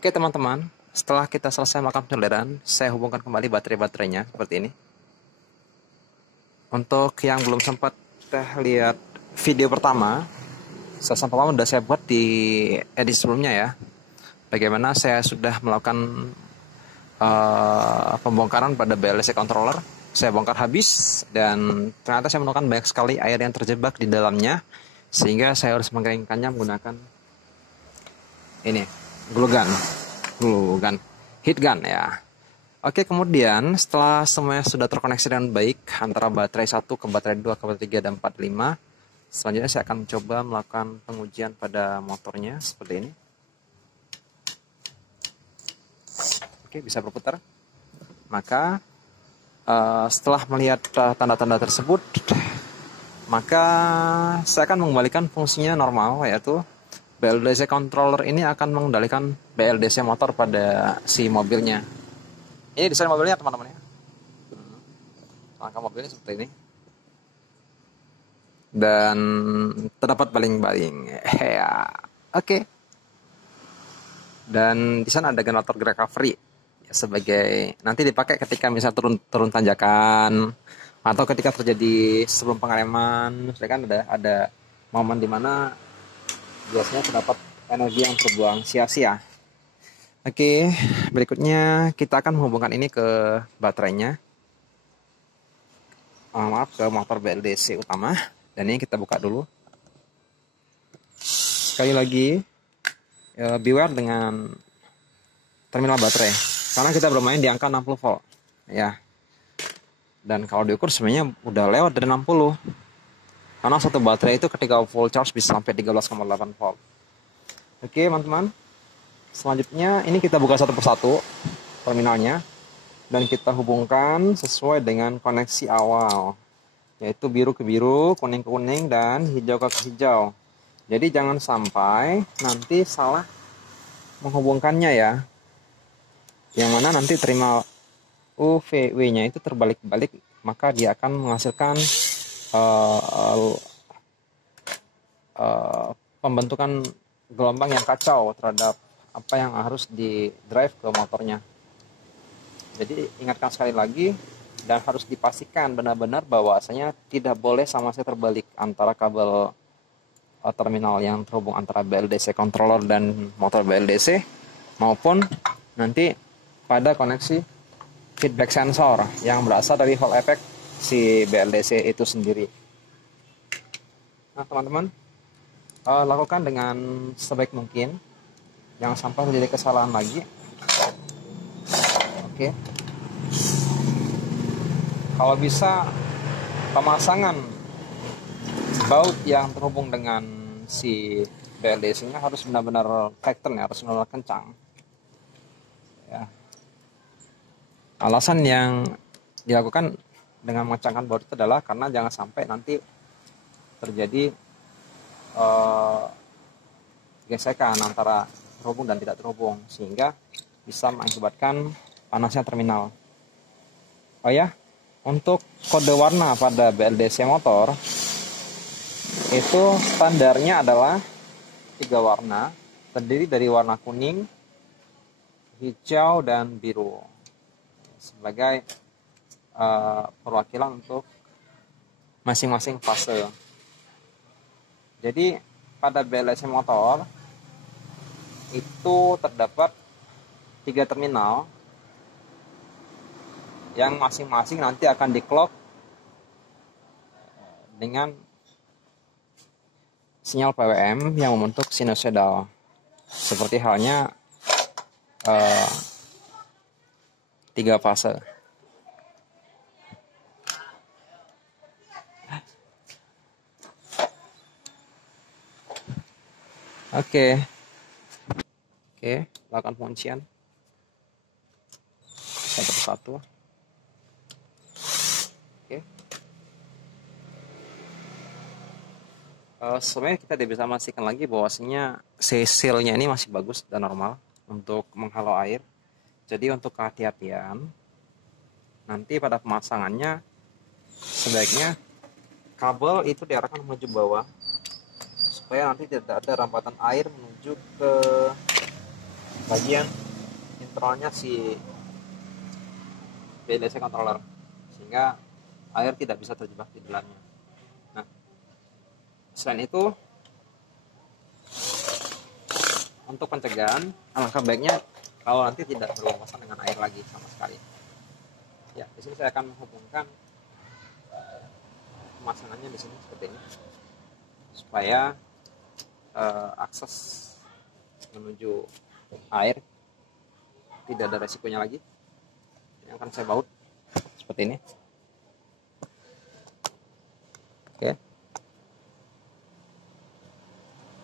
Oke teman-teman, setelah kita selesai melakukan penyodoran, saya hubungkan kembali baterai-baterainya seperti ini. Untuk yang belum sempat lihat video pertama, sudah saya buat di edisi sebelumnya ya. Bagaimana saya sudah melakukan pembongkaran pada BLDC controller. Saya bongkar habis dan ternyata saya menemukan banyak sekali air yang terjebak di dalamnya, sehingga saya harus mengeringkannya menggunakan ini, glue gun, heat gun ya. Oke, kemudian setelah semuanya sudah terkoneksi dengan baik antara baterai 1 ke baterai 2 ke baterai 3 dan 4, 5, selanjutnya saya akan mencoba melakukan pengujian pada motornya seperti ini. Oke, bisa berputar. Maka setelah melihat tanda-tanda tersebut, maka saya akan mengembalikan fungsinya normal, yaitu BLDC controller ini akan mengendalikan BLDC motor pada si mobilnya. Ini desain mobilnya teman-teman ya. Langkah mobilnya seperti ini. Dan terdapat baling-baling. Ya, oke. Dan di sana ada generator recovery sebagai nanti dipakai ketika misalnya turun tanjakan atau ketika terjadi sebelum pengereman. Saya kan ada momen dimana biasanya terdapat energi yang terbuang sia-sia. Oke, berikutnya kita akan menghubungkan ini ke baterainya. Ke motor BLDC utama. Dan ini kita buka dulu. Sekali lagi, beware dengan terminal baterai. Karena kita bermain di angka 60 volt. Ya. Dan kalau diukur sebenarnya udah lewat dari 60. Karena satu baterai itu ketika full charge bisa sampai 13,8 volt. Oke, teman-teman. Selanjutnya ini kita buka satu persatu terminalnya dan kita hubungkan sesuai dengan koneksi awal, yaitu biru ke biru, kuning ke kuning, dan hijau ke hijau. Jadi jangan sampai nanti salah menghubungkannya ya, yang mana nanti terminal UVW-nya itu terbalik-balik, maka dia akan menghasilkan pembentukan gelombang yang kacau terhadap apa yang harus di drive ke motornya. Jadi ingatkan sekali lagi dan harus dipastikan benar-benar bahwasanya tidak boleh sama sekali terbalik antara kabel terminal yang terhubung antara BLDC controller dan motor BLDC maupun nanti pada koneksi feedback sensor yang berasal dari Hall effect si BLDC itu sendiri. Nah teman-teman, lakukan dengan sebaik mungkin, jangan sampai menjadi kesalahan lagi. Oke. Kalau bisa pemasangan baut yang terhubung dengan si BLDC-nya harus benar-benar tighten ya, harus benar-benar kencang. Ya. Alasan yang dilakukan dengan mengencangkan baut itu adalah karena jangan sampai nanti terjadi gesekan antara terhubung dan tidak terhubung, sehingga bisa mengakibatkan panasnya terminal. Oh ya, untuk kode warna pada BLDC motor itu standarnya adalah 3 warna, terdiri dari warna kuning, hijau, dan biru sebagai perwakilan untuk masing-masing fase. Jadi pada BLDC motor itu terdapat 3 terminal yang masing-masing nanti akan di-clock dengan sinyal PWM yang membentuk sinusoidal, seperti halnya 3 fase. Oke, lakukan penguncian satu persatu. Oke. Sebenarnya kita tidak bisa memastikan lagi bahwasanya seal-nya ini masih bagus dan normal untuk menghalau air. Jadi untuk kehati-hatian, nanti pada pemasangannya sebaiknya kabel itu diarahkan menuju bawah supaya nanti tidak ada rampatan air menuju ke bagian internalnya si BLDC controller, sehingga air tidak bisa terjebak di dalamnya. Nah, selain itu, untuk pencegahan, alangkah baiknya kalau nanti tidak berwawasan dengan air lagi sama sekali. Ya, di sini saya akan menghubungkan pemasangannya di sini seperti ini, supaya akses menuju air tidak ada resikonya lagi. Yang akan saya baut seperti ini. Oke,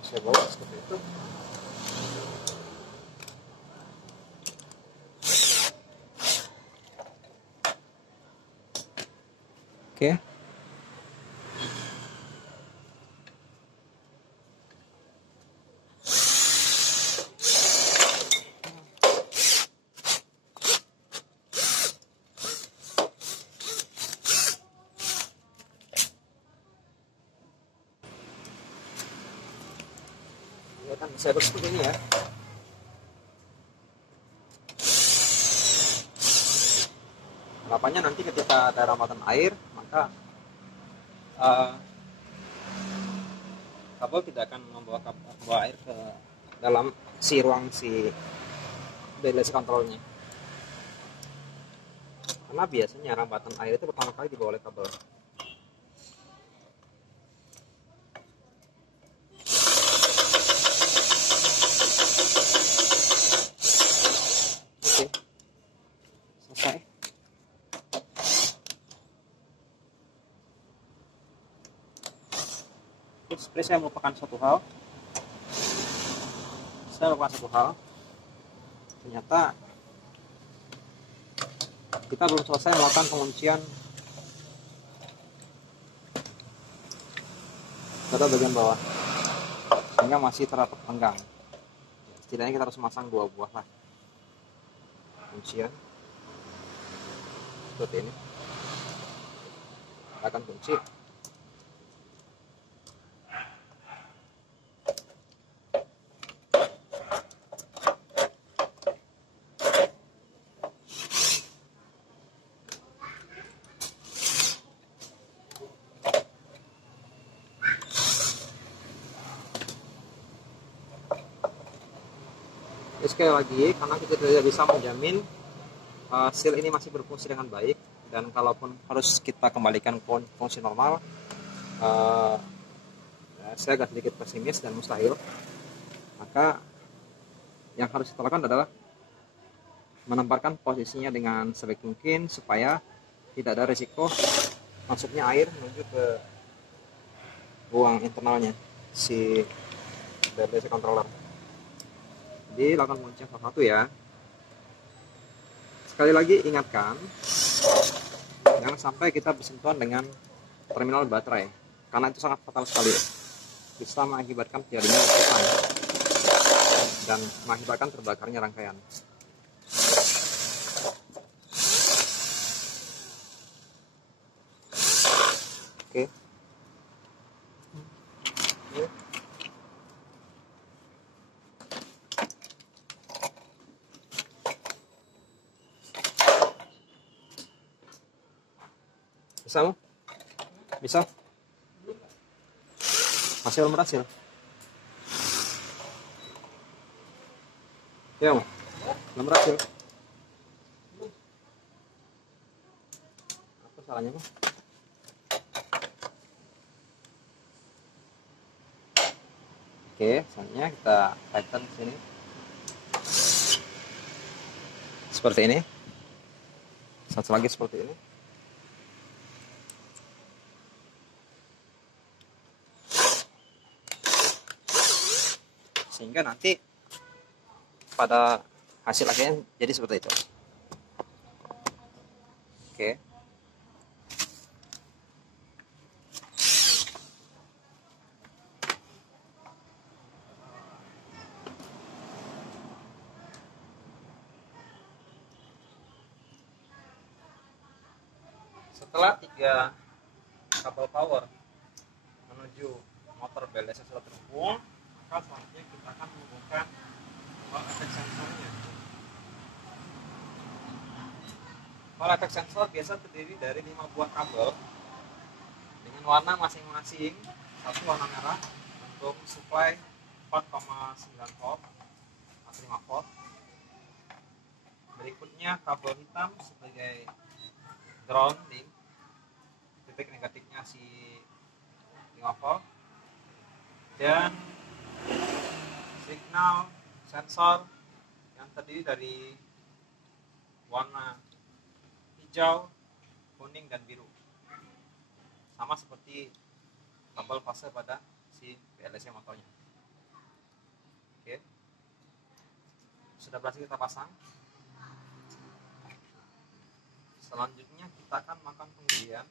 saya baut seperti itu. Oke. Ya kan, saya seperti ini ya. Harapannya nanti ketika ada rambatan air, maka kabel tidak akan membawa air ke dalam ruang si BLDC kontrolnya. Karena biasanya rambatan air itu pertama kali dibawa oleh kabel. Oke, selesai. Terus sebenarnya saya melupakan satu hal. Ternyata kita belum selesai melakukan penguncian pada bagian bawah, sehingga masih terdapat penggang. Setidaknya kita harus memasang 2 buah lah kuncian seperti ini. Kita akan kunci. Sekali lagi, karena kita tidak bisa menjamin seal ini masih berfungsi dengan baik, dan kalaupun harus kita kembalikan fungsi normal, saya agak sedikit pesimis dan mustahil. Maka yang harus kita lakukan adalah menempatkan posisinya dengan sebaik mungkin supaya tidak ada risiko masuknya air menuju ke ruang internalnya si BLDC controller. Jadi lakukan penguncian satu ya. Sekali lagi ingatkan, jangan sampai kita bersentuhan dengan terminal baterai, karena itu sangat fatal sekali. Bisa mengakibatkan terjadinya letupan dan mengakibatkan terbakarnya rangkaian. Oke. Bisa? Bisa? Masih belum berhasil? Ya, belum berhasil. Apa salahnya, Bang? Oke, selanjutnya kita tighten di sini. Seperti ini. Satu lagi seperti ini. Sehingga nanti pada hasil akhirnya jadi seperti itu. Oke. Setelah 3 kabel power menuju motor BLDC sudah terhubung, maka selanjutnya kita akan menghubungkan efek sensor Hall effect sensor biasa terdiri dari 5 buah kabel dengan warna masing-masing. Satu warna merah untuk supply 4,9 volt atau 5 volt. Berikutnya kabel hitam sebagai grounding, titik negatifnya si 5 volt, dan signal sensor yang terdiri dari warna hijau, kuning, dan biru, sama seperti kabel fase pada si PLC motornya. Oke, sudah berhasil kita pasang. Selanjutnya kita akan melakukan pengujian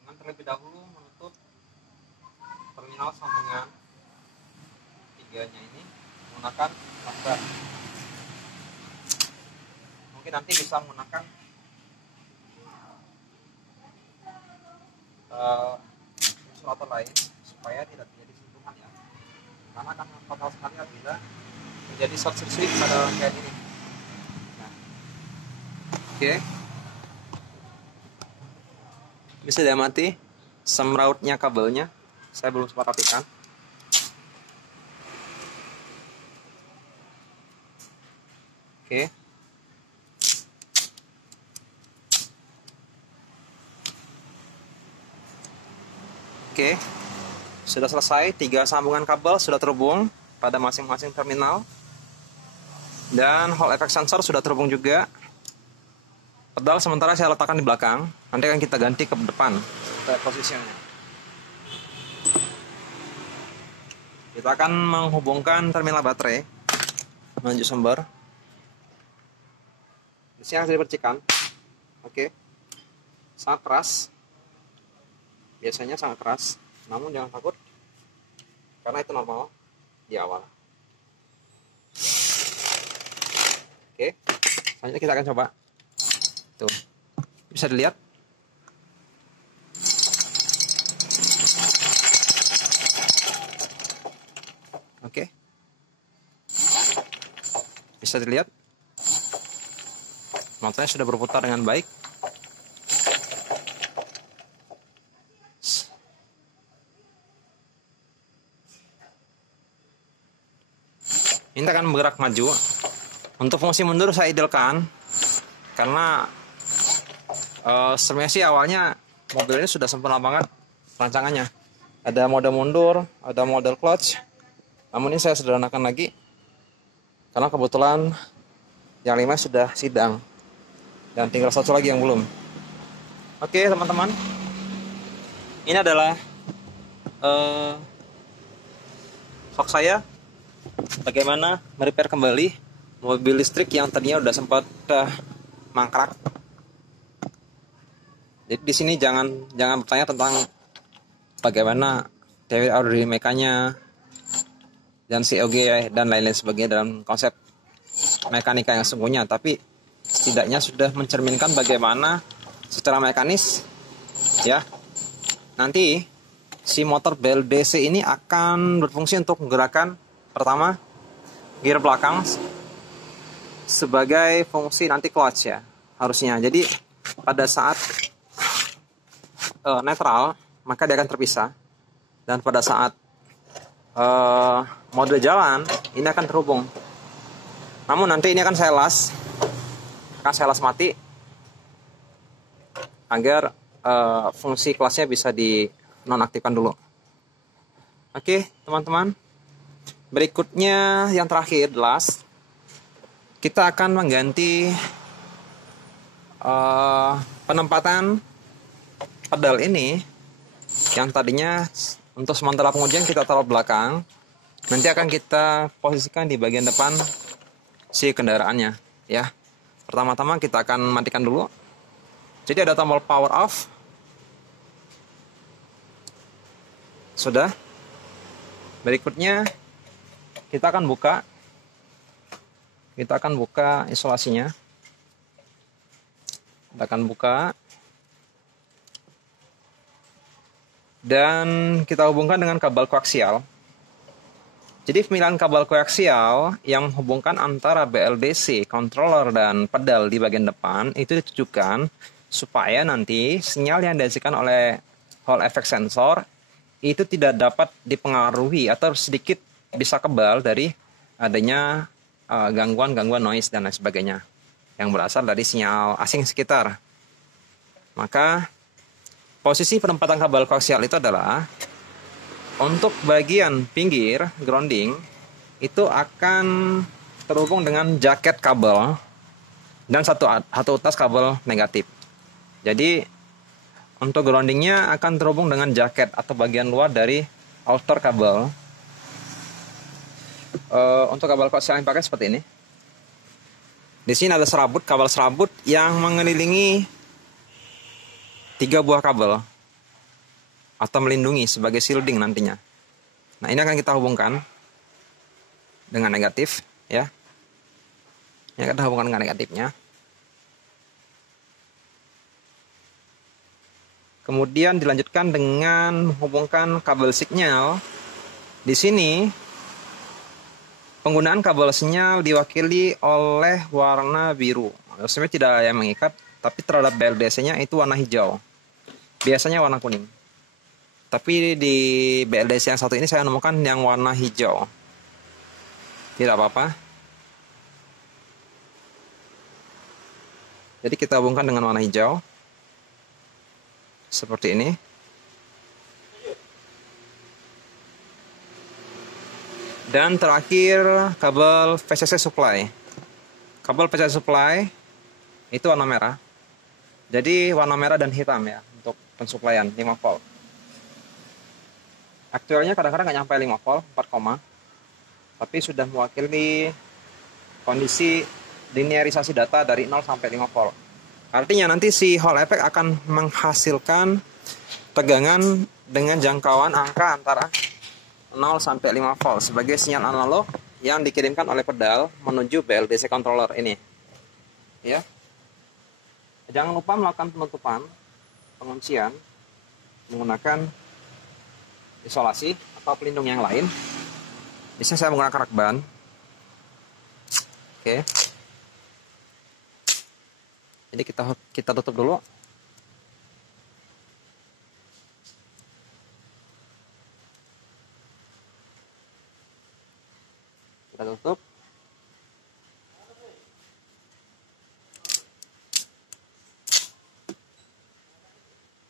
dengan terlebih dahulu menutup terminal sambungan tiganya ini menggunakan lambda. Mungkin nanti bisa menggunakan insulator lain supaya tidak terjadi sentuhan ya, karena akan fatal sekali apabila terjadi short circuit pada rangkaian ini. Nah, oke. Bisa diamati semrautnya kabelnya, saya belum sempat rapikan. Oke. Oke, sudah selesai. 3 sambungan kabel sudah terhubung pada masing-masing terminal, dan Hall effect sensor sudah terhubung juga. Pedal sementara saya letakkan di belakang, nanti akan kita ganti ke depan posisinya. Kita akan menghubungkan terminal baterai menuju sumber. Di sini harus dipercikan. Oke, sangat keras. Biasanya sangat keras, namun jangan takut karena itu normal di awal. Oke, selanjutnya kita akan coba. Tuh, bisa dilihat. Oke, bisa dilihat motornya sudah berputar dengan baik. Ini akan bergerak maju. Untuk fungsi mundur saya idlekan karena sebenarnya sih awalnya mobil ini sudah sempurna banget rancangannya. Ada mode mundur, ada mode clutch. Namun ini saya sederhanakan lagi karena kebetulan yang 5 sudah sidang dan tinggal satu lagi yang belum. Oke teman-teman, ini adalah vlog saya bagaimana merepair kembali mobil listrik yang tadinya udah sempat mangkrak. Jadi di sini jangan bertanya tentang bagaimana TWR dari mekanya dan COG dan lain-lain sebagainya dalam konsep mekanika yang sungguhnya, tapi setidaknya sudah mencerminkan bagaimana secara mekanis ya nanti si motor BLDC ini akan berfungsi untuk menggerakkan pertama gear belakang sebagai fungsi nanti clutch ya harusnya. Jadi pada saat netral maka dia akan terpisah, dan pada saat mode jalan ini akan terhubung. Namun nanti ini akan saya las mati agar fungsi clutchnya bisa di nonaktifkan dulu. Oke teman-teman, berikutnya yang terakhir, last, kita akan mengganti penempatan pedal ini yang tadinya untuk sementara pengujian kita taruh belakang, nanti akan kita posisikan di bagian depan si kendaraannya ya. Pertama-tama kita akan matikan dulu. Jadi ada tombol power off. Sudah. Berikutnya kita akan buka isolasinya. Kita akan buka dan kita hubungkan dengan kabel koaksial. Jadi pemilihan kabel koaksial yang menghubungkan antara BLDC, controller, dan pedal di bagian depan itu ditujukan supaya nanti sinyal yang dihasilkan oleh Hall effect sensor itu tidak dapat dipengaruhi atau sedikit bisa kebal dari adanya gangguan-gangguan noise dan lain sebagainya yang berasal dari sinyal asing sekitar. Maka posisi penempatan kabel koaksial itu adalah untuk bagian pinggir grounding itu akan terhubung dengan jaket kabel dan satu tas kabel negatif. Jadi untuk groundingnya akan terhubung dengan jaket atau bagian luar dari outer kabel. Untuk kabel koaksial yang pakai seperti ini. Di sini ada serabut, kabel serabut yang mengelilingi 3 buah kabel atau melindungi sebagai shielding nantinya. Nah, ini akan kita hubungkan dengan negatif, ya. Ini akan kita hubungkan dengan negatifnya. Kemudian dilanjutkan dengan menghubungkan kabel sinyal. Di sini penggunaan kabel sinyal diwakili oleh warna biru. Sebenarnya tidak yang mengikat, tapi terhadap BLDC-nya itu warna hijau. Biasanya warna kuning. Tapi di BLDC yang satu ini saya menemukan yang warna hijau. Tidak apa-apa. Jadi kita hubungkan dengan warna hijau. Seperti ini. Dan terakhir kabel VCC supply. Kabel VCC supply itu warna merah. Jadi warna merah dan hitam ya untuk pensuplaian 5 volt. Aktualnya kadang-kadang nggak nyampe 5 volt, 4, tapi sudah mewakili kondisi linearisasi data dari 0 sampai 5 volt. Artinya nanti si Hall effect akan menghasilkan tegangan dengan jangkauan angka antara 0 sampai 5 volt sebagai sinyal analog yang dikirimkan oleh pedal menuju BLDC controller ini. Ya. Jangan lupa melakukan penutupan, penguncian menggunakan isolasi atau pelindung yang lain. Bisa saya menggunakan rakban. Oke. Jadi kita tutup dulu. Kita tutup.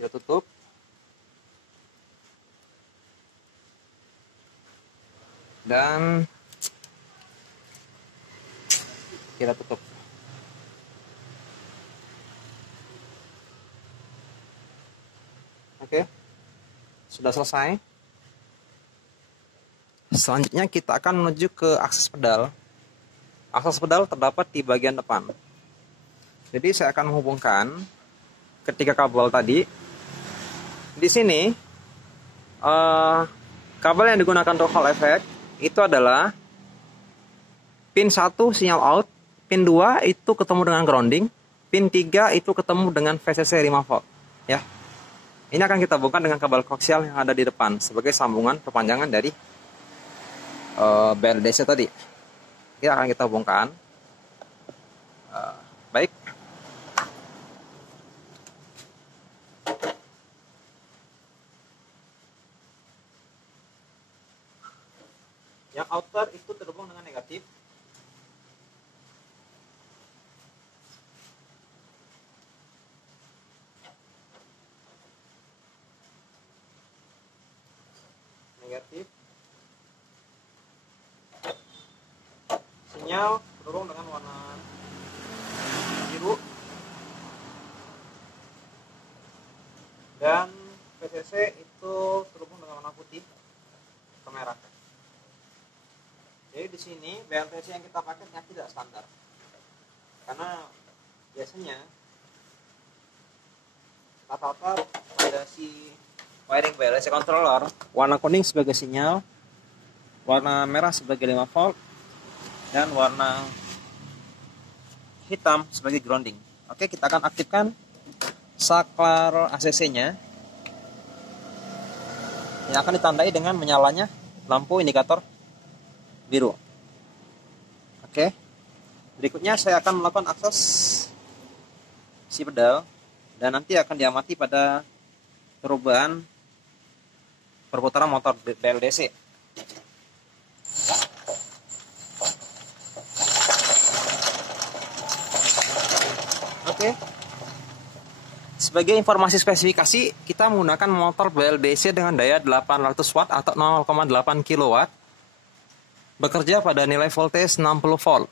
Kita tutup. Dan kita tutup. Oke, sudah selesai. Selanjutnya kita akan menuju ke akses pedal. Akses pedal terdapat di bagian depan. Jadi saya akan menghubungkan ketiga kabel tadi. Di sini kabel yang digunakan untuk Hall effect itu adalah pin 1 sinyal out, pin 2 itu ketemu dengan grounding, pin 3 itu ketemu dengan VCC 5 volt. Ya. Ini akan kita hubungkan dengan kabel koaksial yang ada di depan sebagai sambungan perpanjangan dari BLDC tadi. Ini akan kita hubungkan. Baik. Yang outer itu terhubung dengan negatif. Negatif. Sinyal terhubung dengan warna biru. Dan VCC itu terhubung dengan warna putih ke merah. Jadi di sini BLDC yang kita pakai tidak standar, karena biasanya rata-rata pada si wiring BLDC controller warna kuning sebagai sinyal, warna merah sebagai 5 volt, dan warna hitam sebagai grounding. Oke, kita akan aktifkan saklar ACC-nya yang akan ditandai dengan menyalanya lampu indikator biru. Oke. Berikutnya saya akan melakukan akses si pedal dan nanti akan diamati pada perubahan perputaran motor BLDC. Oke. Sebagai informasi spesifikasi, kita menggunakan motor BLDC dengan daya 800 watt atau 0,8 kW. Bekerja pada nilai voltage 60 volt.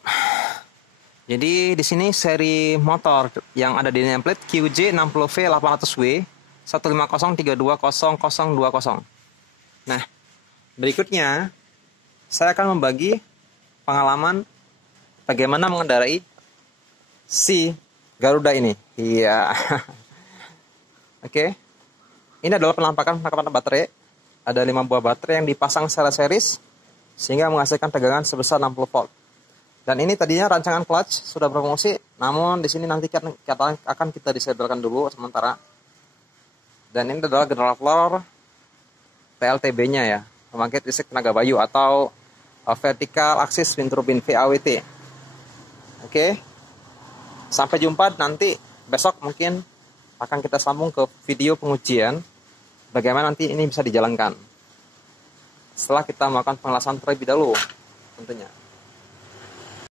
Jadi di sini seri motor yang ada di nameplate QJ60V 800W 150320020. Nah, berikutnya saya akan membagi pengalaman bagaimana mengendarai si Garuda ini. Iya. Oke. Ini adalah penampakan baterai. Ada 5 buah baterai yang dipasang secara series sehingga menghasilkan tegangan sebesar 60 volt. Dan ini tadinya rancangan clutch sudah berfungsi, namun di sini nanti akan kita disablekan dulu sementara. Dan ini adalah generator PLTB-nya ya, pembangkit listrik tenaga bayu atau vertical axis wind turbine VAWT. Oke. Sampai jumpa nanti besok, mungkin akan kita sambung ke video pengujian bagaimana nanti ini bisa dijalankan. Setelah kita melakukan pengelasan terlebih dahulu tentunya.